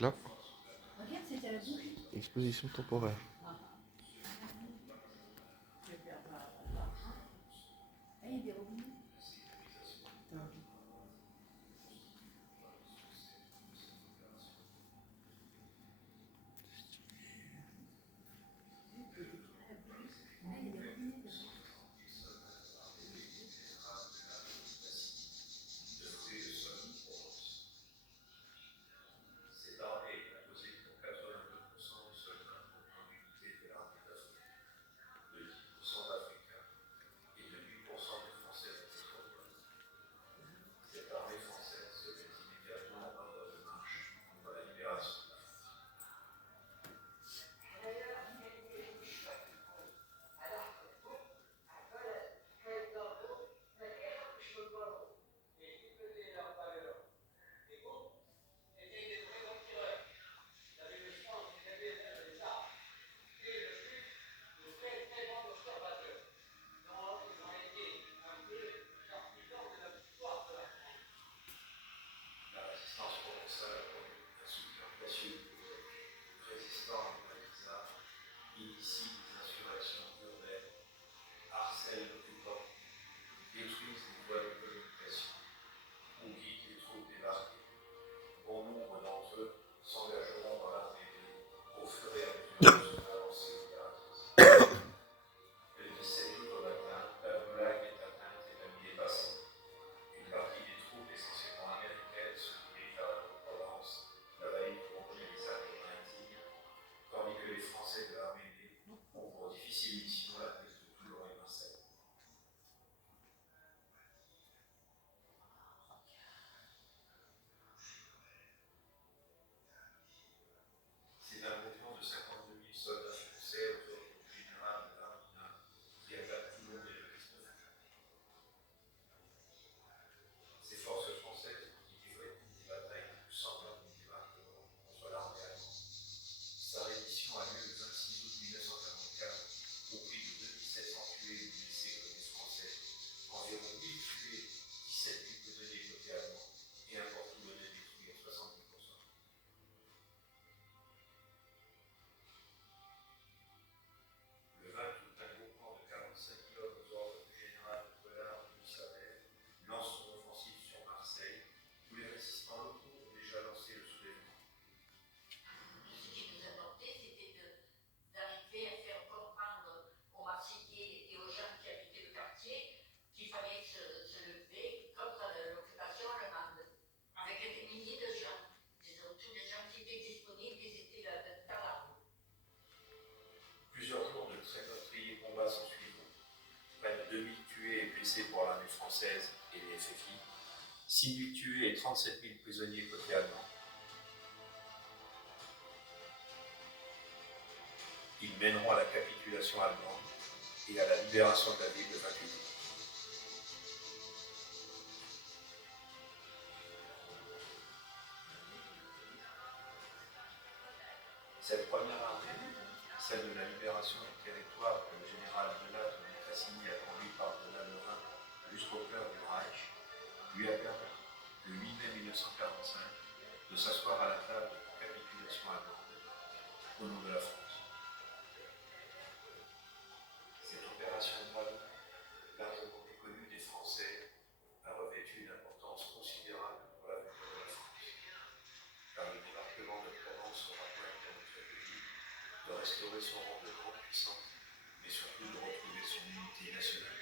Donc là, exposition temporaire. Plusieurs jours de très meurtriers combats sont suivis. Près de 2000 tués et blessés pour l'armée française et les FFI, 6000 tués et 37 000 prisonniers côté allemand. Ils mèneront à la capitulation allemande et à la libération de la ville le 28 août. Cette première armée, celle de la libération du territoire que le général Donat de Cassini a conduit par Donat Lorrain jusqu'au cœur du Reich, lui a permis, le 8 mai 1945, de s'asseoir à la table de capitulation allemande au nom de la France. Cette opération brave, largement méconnue des Français, a revêtu une importance considérable pour l'avenir de la France, car le débarquement de Provence aura permis à notre pays de restaurer son rang de grande puissance, mais surtout de retrouver son unité nationale.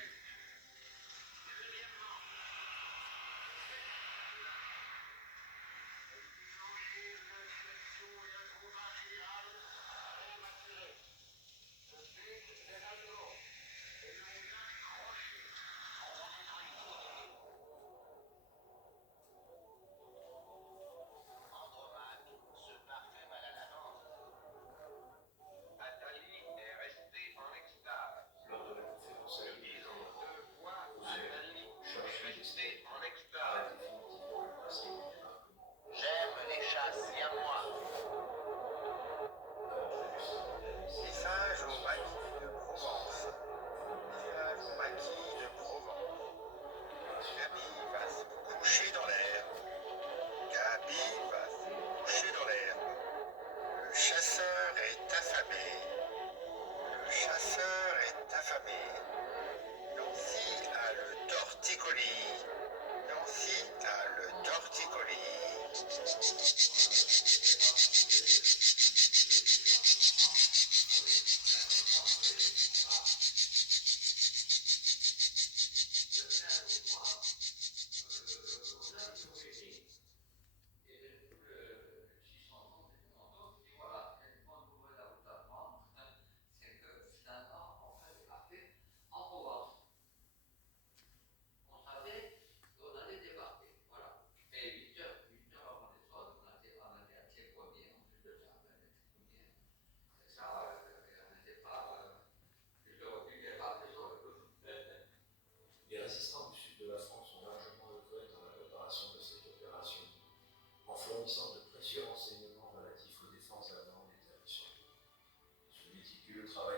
Gabi va se coucher dans l'air. chasseur est affamé. Le chasseur est affamé. Nancy a le torticolis. Nancy a le Les résistants du sud de la France ont largement œuvré dans la préparation de cette opération, en fournissant de précieux renseignements relatifs aux défenses allemandes établies sur l'île. Ce méticuleux travail